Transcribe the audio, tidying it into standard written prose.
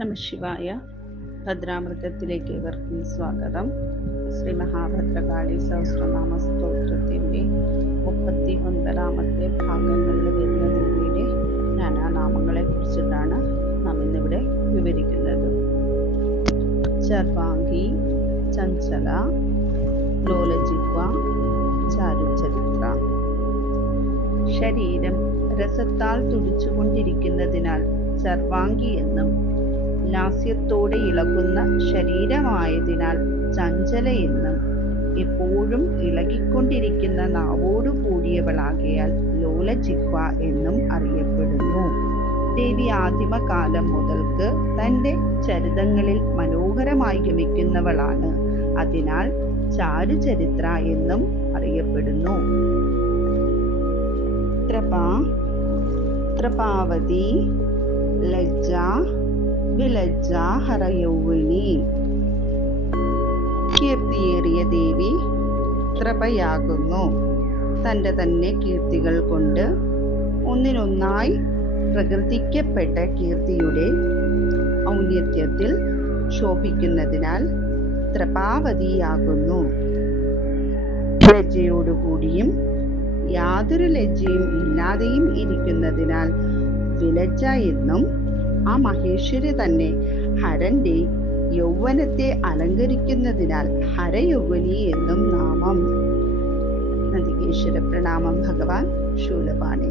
നമ ശിവായ. ഭദ്രാമൃതത്തിലേക്ക് ഇവർക്കും സ്വാഗതം. ശ്രീ മഹാഭദ്രകാളി സഹസ്രനാമ സ്തോത്രത്തിൻ്റെ 39ാമത്തെ ഭാഗങ്ങളിൽ വരുന്ന ദേവിയുടെ നാനാനാമങ്ങളെ കുറിച്ചിട്ടാണ് നാം ഇന്നിവിടെ വിവരിക്കുന്നത്. ചർവാംഗി, ചഞ്ചല, ലോലജിഹ്വ, ചാരുചരിത്ര. ശരീരം രസത്താൽ തുടിച്ചുകൊണ്ടിരിക്കുന്നതിനാൽ ചർവാംഗി എന്നും, ലാസ്യത്തോടെ ഇളകുന്ന ശരീരമായതിനാൽ ചഞ്ചല എന്നും, എപ്പോഴും ഇളകിക്കൊണ്ടിരിക്കുന്ന നാവോടു കൂടിയവളാകയാൽ ലോലജിഹ്വ എന്നും അറിയപ്പെടുന്നു. ദേവി ആദിമകാലം മുതൽക്ക് തൻ്റെ ചരിതങ്ങളിൽ മനോഹരമായി ഗമിക്കുന്നവളാണ്. അതിനാൽ ചാരുചരിത്ര എന്നും അറിയപ്പെടുന്നു. ത്രപ, ത്രപാവതി, ലജ്ജ, വിലജ്ജ, ഹരയൗവനി. കീർത്തിയേറിയ ദേവി ത്രപയാകുന്നു. തൻ്റെ തന്നെ കീർത്തികൾ കൊണ്ട് ഒന്നിനൊന്നായി പ്രകീർത്തിക്കപ്പെട്ട കീർത്തിയുടെ ഔന്നത്യത്തിൽ ശോഭിക്കുന്നതിനാൽ ത്രപാവതിയാകുന്നു. ലജ്ജയോടുകൂടിയും യാതൊരു ലജ്ജയും ഇല്ലാതെയും ഇരിക്കുന്നതിനാൽ വിലജ്ജ എന്നും, ആ മഹേശ്വരി തന്നെ ഹരന്റെ യൗവനത്തെ അലങ്കരിക്കുന്നതിനാൽ ഹരയൗവനി എന്നും നാമം. നന്ദികേശ്വര പ്രണാമം. ഭഗവാൻ ശൂലപാണി.